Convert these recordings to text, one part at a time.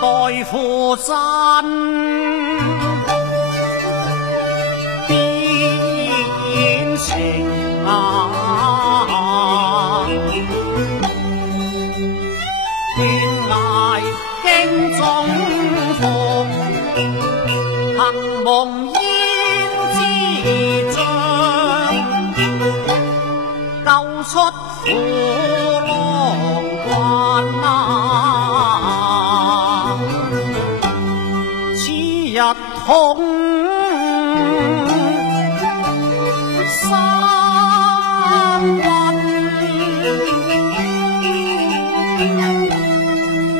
代父真變情啊，斷崖經中伏，憑夢煙之障，救出虎狼關啊！此日痛三魂，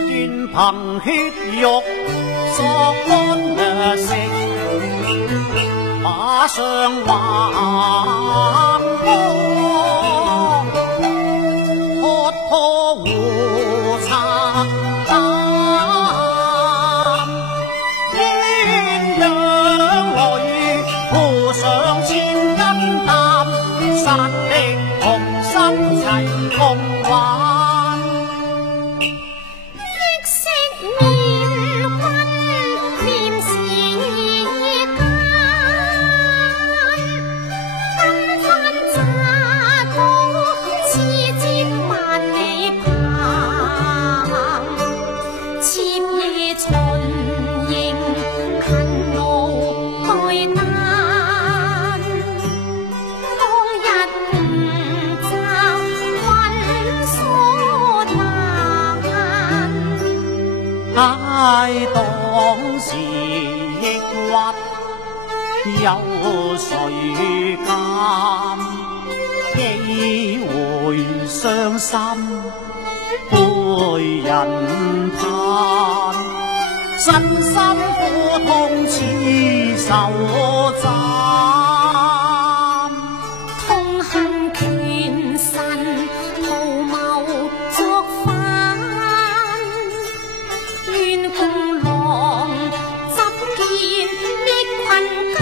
斷憑血肉作乾食，馬上橫波，喝破胡拆擔，鴛鴦淚鋪上千斤擔，殺敵同心齊共玩。唉，當時抑鬱有誰鑑？幾回傷心背人嘆，身心苦痛似受斬，痛恨權臣圖謀作反，願共狼執劍滅群奸，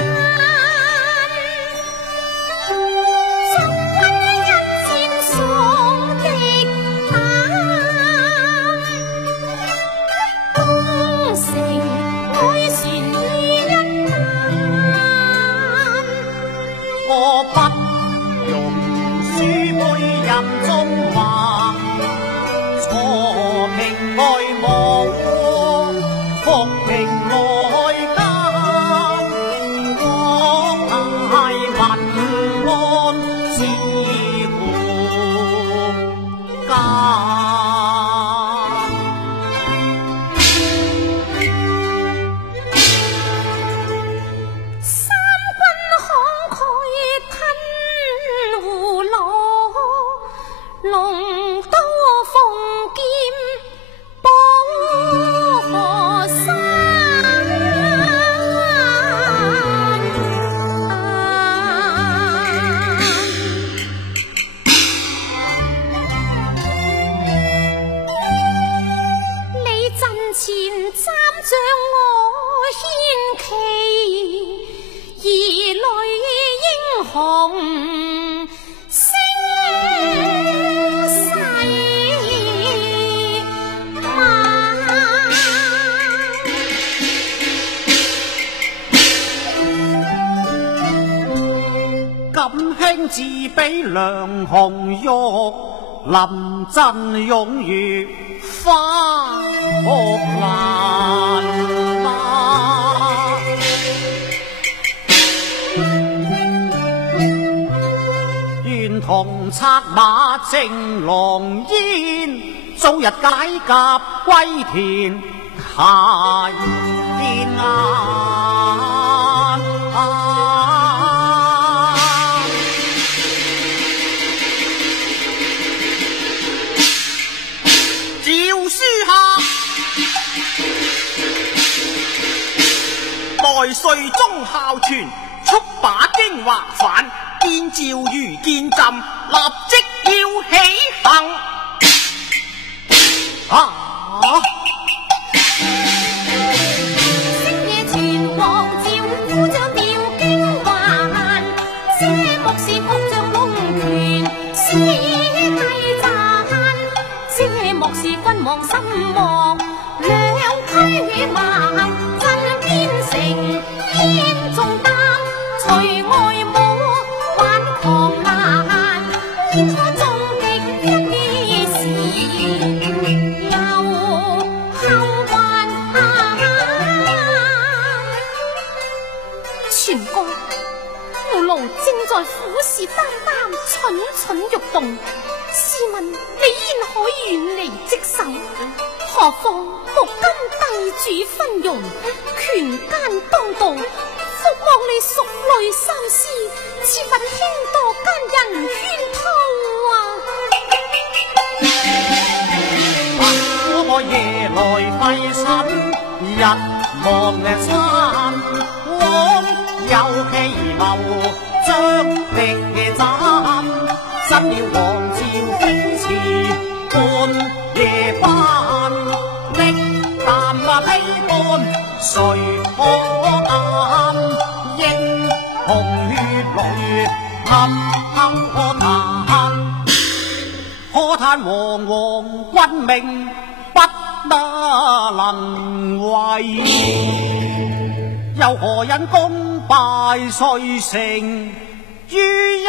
終歸一箭送敵膽，攻城凱旋於一旦，我不容輸杯任中橫，錯平愛慕，復平外間，國泰民安自護家。龍刀鳳劍保河山，你陣前參將我牽旗，兒女英雄錦興自比梁紅玉，臨陣勇如花木蘭啊！願同策馬征狼煙，早日解甲歸田下天啊！代歲中孝傳，速把京華返，見趙如見朕，立即要起行。昔夜傳王趙夫將調京還，這幕是國將龍權師弟讚，這幕莫是君王心亡，兩驅馬震邊城，肩重擔隨外母挽狂瀾，天初終極一時，又後患全哥，父老正在虎視眈眈，蠢蠢欲動，試問你焉可遠離職守？何況目今帝主昏庸，權奸當道，伏望你熟慮三思，切勿輕墮奸人圈套我夜來費心，日望山，往有氣謀，將敵斬，真要王朝飛馳半夜班，歷啖批判誰可擔？英雄血淚暗可嘆，可嘆惶惶君命不能為，又何忍功敗遂成於一